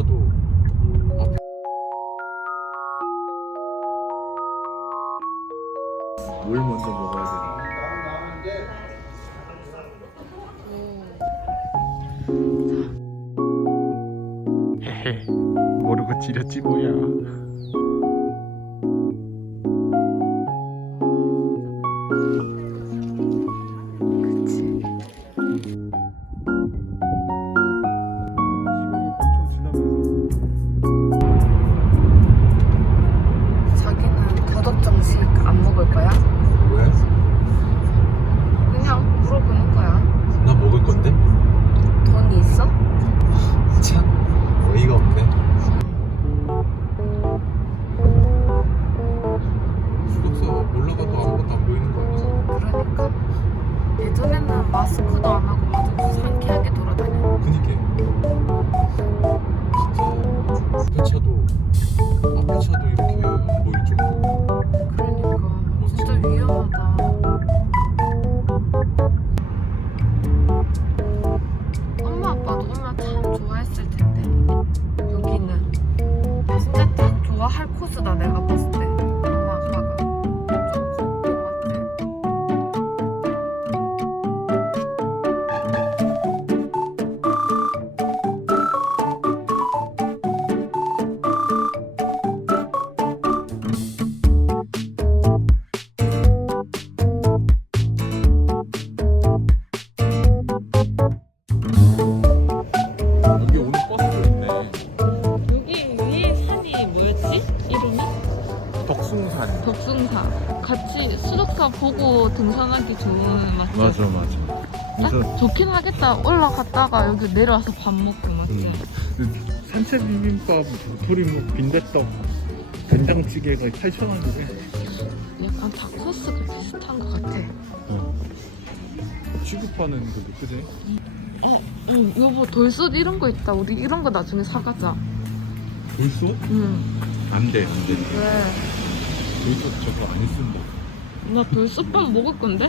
차도 앞에 뭘 먼저 먹어야 되나? 모르고 지렸지 뭐야 안 먹을 거야? 왜? 그냥 물어보는 거야. 나 먹을 건데? 돈이 있어? 참 어이가 없네 수dok사 올라가도 아무것도 안 보이는 거 아니야? 그러니까. 예전에는 마스크도 안 하고 덕숭산 덕숭사. 같이 수덕사 보고 등산하기 좋은 맛집. 맞아 맞아 딱 좋긴 하겠다. 올라갔다가 여기 내려와서 밥 먹고 맞지? 음. 산채 비빔밥 도토리묵 빈대떡 된장찌개가 8,000원이래 약간 닭소스가 비슷한 것 같아. 취급하는 그거 그지? 어, 응, 여보 돌솥 이런 거 있다. 우리 이런 거 나중에 사가자. 돌솥? 응. 안 돼 안 돼 왜? 돌솥 저거 안 쓴다 나 돌솥밥 먹을 건데?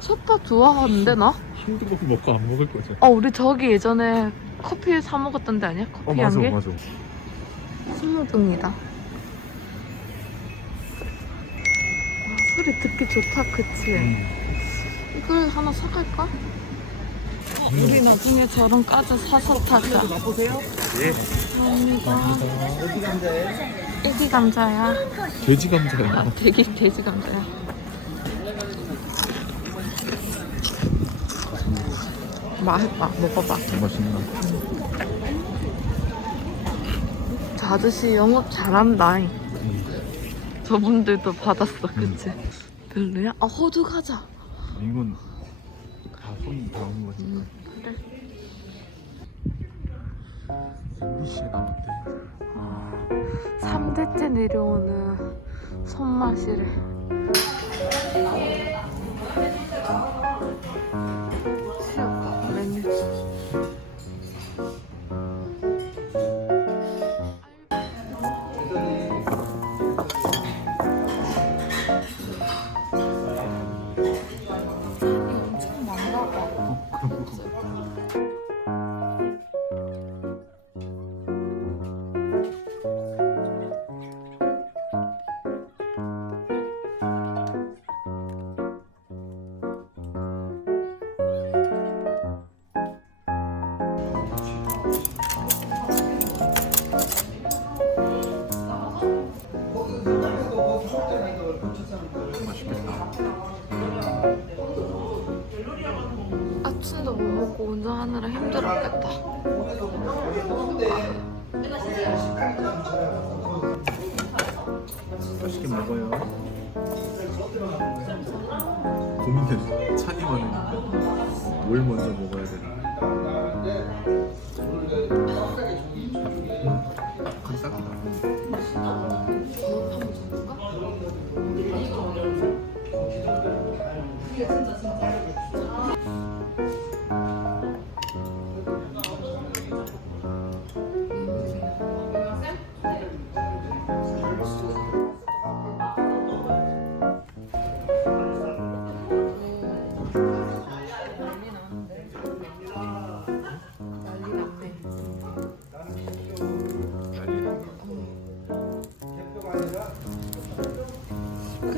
솥밥 좋아하는데 나? 번 먹고 안 먹을 거지 어 우리 저기 예전에 커피 사 먹었던 데 아니야? 커피 어 맞아 한 개? 맞아 스무둥이다. 와, 소리 듣기 좋다, 그치? 음. 이걸 하나 사갈까? 어, 우리 나중에 저런 까자 사서 타자. 맛보세요. 예 감사합니다. 애기 감자야. 돼지 감자야 아, 돼지, 돼지 감자야. 맛있다. 먹어봐. 맛있나? 저 아저씨 영업 잘한다. 저분들도 받았어, 그치? 별로야? 아, 호두 가자. 이건 다 손이 닿은 거니까 음, 그래. 나왔대 3대째 내려오는 손맛이래. 맛있겠다. 아침도 못 먹고 운전하느라 힘들었겠다. 맛있게 먹어요. 고민되네. 찬이 많으니까 뭘 먼저 먹어야 되나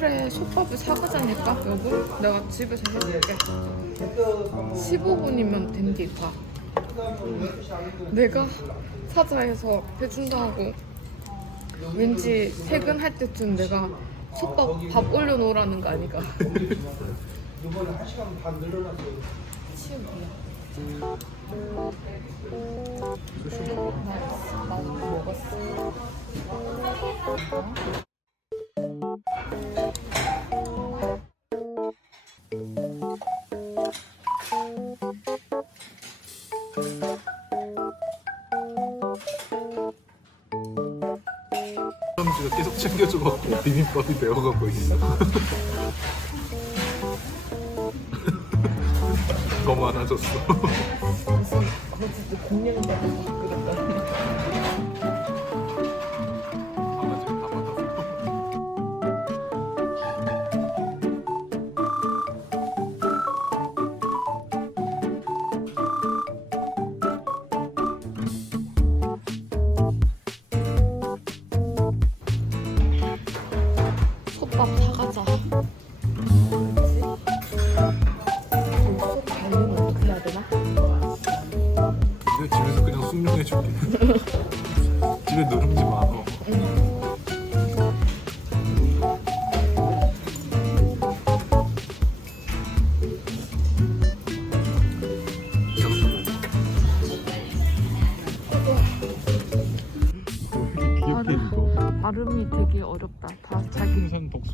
그래 솥밥을 사가자니까 여보 내가 집에서 해줄게 15분이면 된디가 내가 사자 해서 해준다 하고 왠지 퇴근할 때쯤 내가 솥밥 밥 올려놓으라는 거 아니가 이번에 한 시간 반. 치우기야 수시 먹어. 나도 먹었어 챙겨줘갖고 비빔밥이 되어가고 있어. 더 많아졌어. 강아지를 다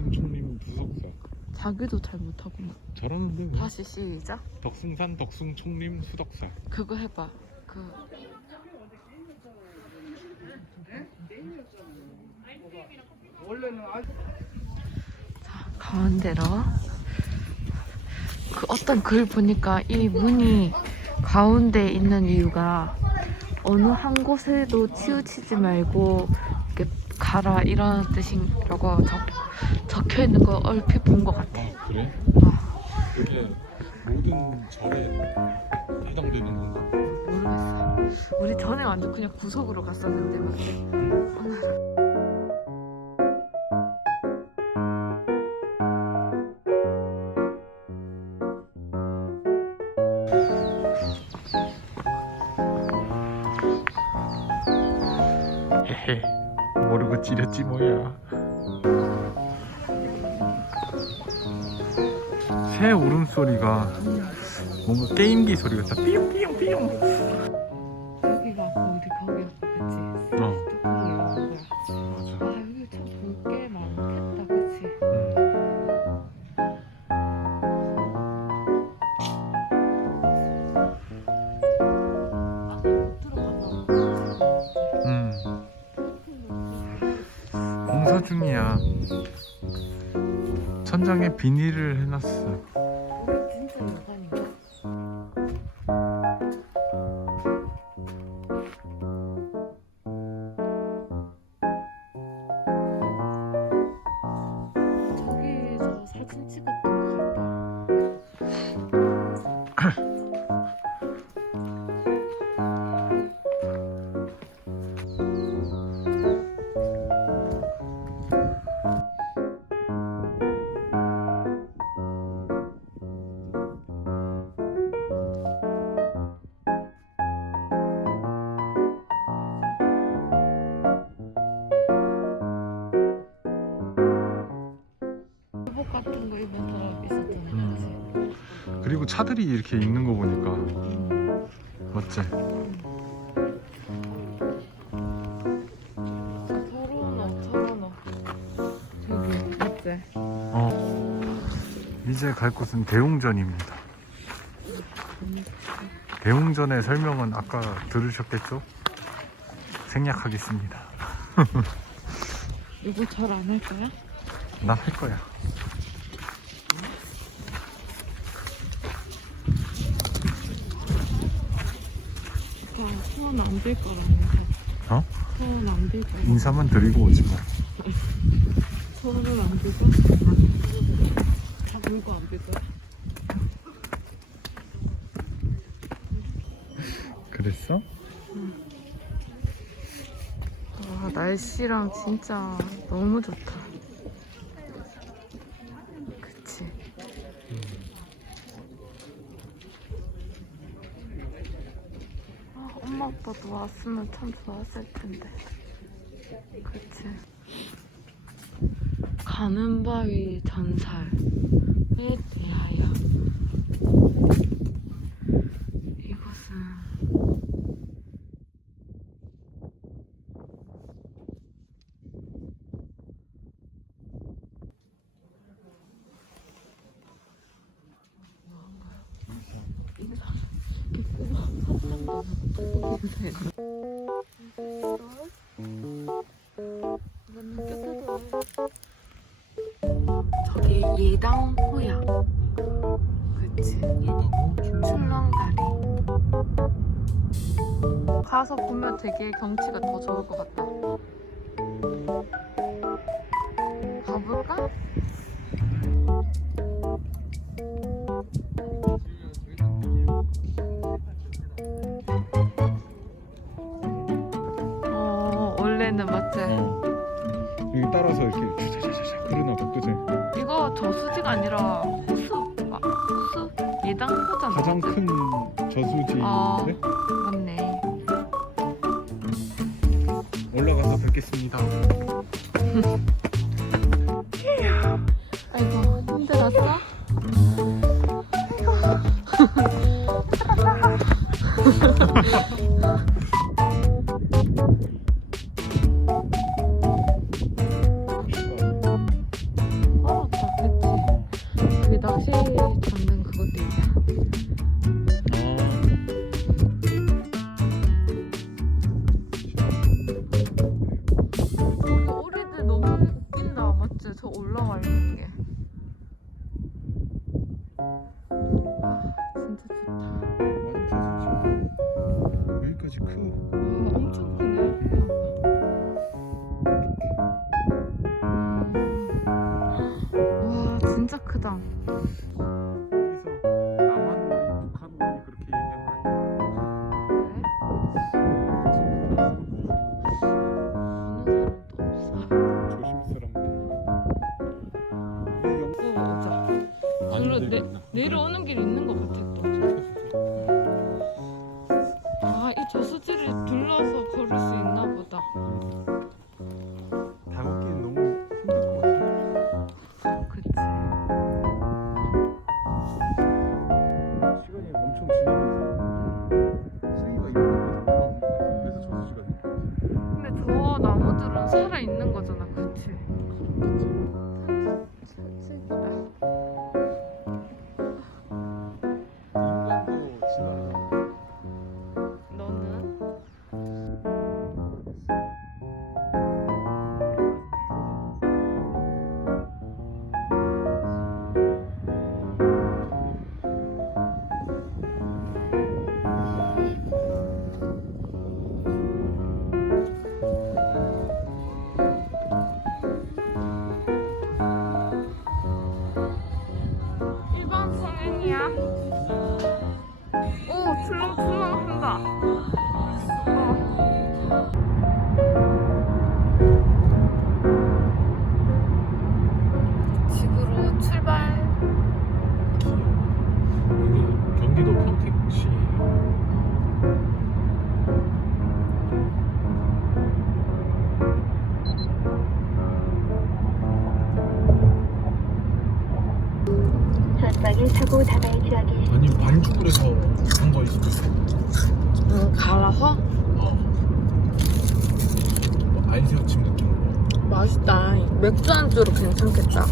덕승총림 부석사 자기도 잘 못하구나. 잘하는데 왜? 다시 시작. 덕승산 덕승총림 수덕사 그거 해봐. 그 자, 가운데로. 그 어떤 글 보니까 이 문이 가운데 있는 이유가 어느 한 곳에도 치우치지 말고 가라 이런 뜻이라고 적, 적혀 있는 거 얼핏 본 것 같아. 아 그래? 아, 이게 모든 절에 해당되는 건가? 모르겠어. 우리 전에 완전 그냥 구석으로 갔었는데 맞지? 오늘 헤헤 모르고 찌렸지 뭐야. 새 울음소리가 뭔가 게임기 소리 같아 삐용삐용삐용 공사 중이야. 천장에 비닐을 해놨어 그치? 그리고 차들이 이렇게 있는 거 보니까 음. 맞지? 옷. 저기, 맞지? 어. 이제 갈 곳은 대웅전입니다. 대웅전의 설명은 아까 들으셨겠죠? 생략하겠습니다. 이거 잘안할 거야? 난할 거야. 다 소원 안될 거라면서. 어? 소원 안될 거야. 인사만 드리고 오지 뭐. 소원은 안 들고? 다 물고 안들 거야? 그랬어? 와, 날씨랑 진짜 너무 좋다. 아빠도 왔으면 참 좋았을 텐데. 그치. 가는 바위 전설에 대하여 이곳은 저기 예당 호야. 그치. 얘다고 출렁다리. 가서 보면 되게 경치가 더 좋을 것 같다. 가볼까? 호수? 예당호잖아. 가장? 큰 저수지인데 아. 맞네. 올라가서 뵙겠습니다. 아이고, 힘들었어? 얼었다, 그치? 그게 낚시 진짜 크다. 여기서 남한 우리, 북한 우리 그렇게 얘기하면 안 돼. 보는 사람도 없어. 조심스럽네. 어, 맞아. 내, 내려오는 오, 출렁출렁 사고 다발 지역이 아니 반죽을 해서 한 거일 수도 있어. 응, 갈아서? 어. 뭐 알새우찜 느낌으로. 맛있다. 맥주 안주로 괜찮겠다.